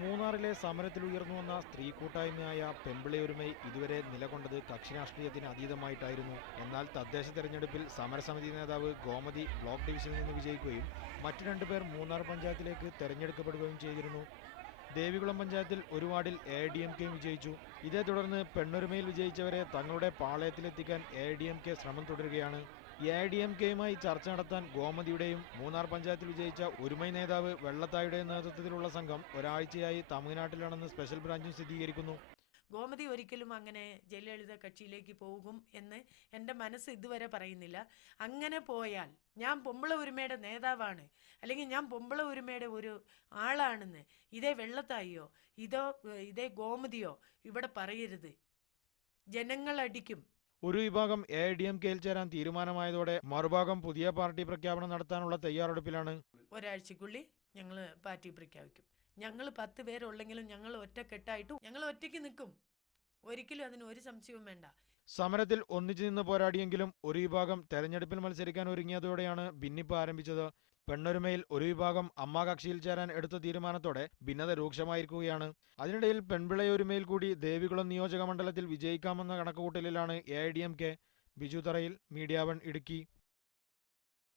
മൂന്നാറിലെ സമരത്തിൽ ഉയർന്നുവന്ന സ്ത്രീ കൂട്ടായ്മയായ പെമ്പിളയൊരുമൈ ഇതുവരെ നിലകൊണ്ടത് കക്ഷി രാഷ്ട്രീയത്തിന് അതീതമായിട്ടായിരുന്നു. എന്നാൽ തദ്ദേശ തെരഞ്ഞെടുപ്പിൽ സമരസമിതി നേതാവ് ഗോമതി ബ്ലോക്ക് ഡിവിഷനിൽ നിന്ന് വിജയിക്കുകയും മറ്റു രണ്ടുപേർ മൂന്നാർ പഞ്ചായത്തിലേക്ക് തെരഞ്ഞെടുക്കപ്പെടുകയും ചെയ്തിരുന്നു. ദേവികുളം പഞ്ചായത്തിൽ ഒരു വാർഡിൽ AIDMK വിജയിച്ചു. ഇതേ തുടർന്ന് പെണ്ണൊരുമയിൽ വിജയിച്ചവരെ തങ്ങളുടെ പാളയത്തിലെത്തിക്കാൻ AIDMK ശ്രമം തുടരുകയാണ്. AIDMKയുമായി ചർച്ച നടത്താൻ ഗോമതിയുടെയും മൂന്നാർ പഞ്ചായത്തിൽ വിജയിച്ച ഒരുമൈ നേതാവ് വെള്ളത്തായുടെയും നേതൃത്വത്തിലുള്ള സംഘം ഒരാഴ്ചയായി തമിഴ്നാട്ടിലാണെന്ന് സ്പെഷ്യൽ ബ്രാഞ്ചും സ്ഥിരീകരിക്കുന്നു. ഗോമതി ഒരിക്കലും അങ്ങനെ ജയലളിത കക്ഷിയിലേക്ക് പോകും എന്ന് എൻ്റെ മനസ്സ് ഇതുവരെ പറയുന്നില്ല. അങ്ങനെ പോയാൽ ഞാൻ പൊമ്പിള ഒരുമയുടെ നേതാവാണ്, അല്ലെങ്കിൽ ഞാൻ പൊമ്പിള ഒരുമയുടെ ഒരു ആളാണെന്ന് ഇതേ വെള്ളത്തായിയോ ഇതേ ഗോമതിയോ ഇവിടെ പറയരുത്. ജനങ്ങൾ അടിക്കും. ഒരു വിഭാഗം AIDMKയിൽ ചേരാൻ തീരുമാനമായതോടെ മറുഭാഗം പുതിയ പാർട്ടി പ്രഖ്യാപനം നടത്താനുള്ള തയ്യാറെടുപ്പിലാണ്. ഒരാഴ്ചക്കുള്ളിൽ ഞങ്ങൾ പാർട്ടി പ്രഖ്യാപിക്കും. ഞങ്ങൾ 10 പേരുള്ളെങ്കിലും ഞങ്ങൾ ഒറ്റക്കെട്ടായിട്ടും ഞങ്ങൾ ഒറ്റയ്ക്ക് നിൽക്കും. ഒരിക്കലും അതിന് ഒരു സംശയവും വേണ്ട. സമരത്തിൽ ഒന്നിച്ചു നിന്ന് പോരാടിയെങ്കിലും ഒരു വിഭാഗം തെരഞ്ഞെടുപ്പിൽ മത്സരിക്കാൻ ഒരുങ്ങിയതോടെയാണ് ഭിന്നിപ്പ് ആരംഭിച്ചത്. പെണ്ണൊരുമയിൽ ഒരു വിഭാഗം അമ്മ കക്ഷിയിൽ ചേരാൻ എടുത്ത തീരുമാനത്തോടെ ഭിന്നത രൂക്ഷമായിരിക്കുകയാണ്. അതിനിടയിൽ പെൺപിളയൊരുമയിൽ കൂടി ദേവികുളം നിയോജക മണ്ഡലത്തിൽ വിജയിക്കാമെന്ന കണക്കുകൂട്ടലിലാണ് AIDMK. ബിജു തറയിൽ, മീഡിയ 1 ഇടുക്കി.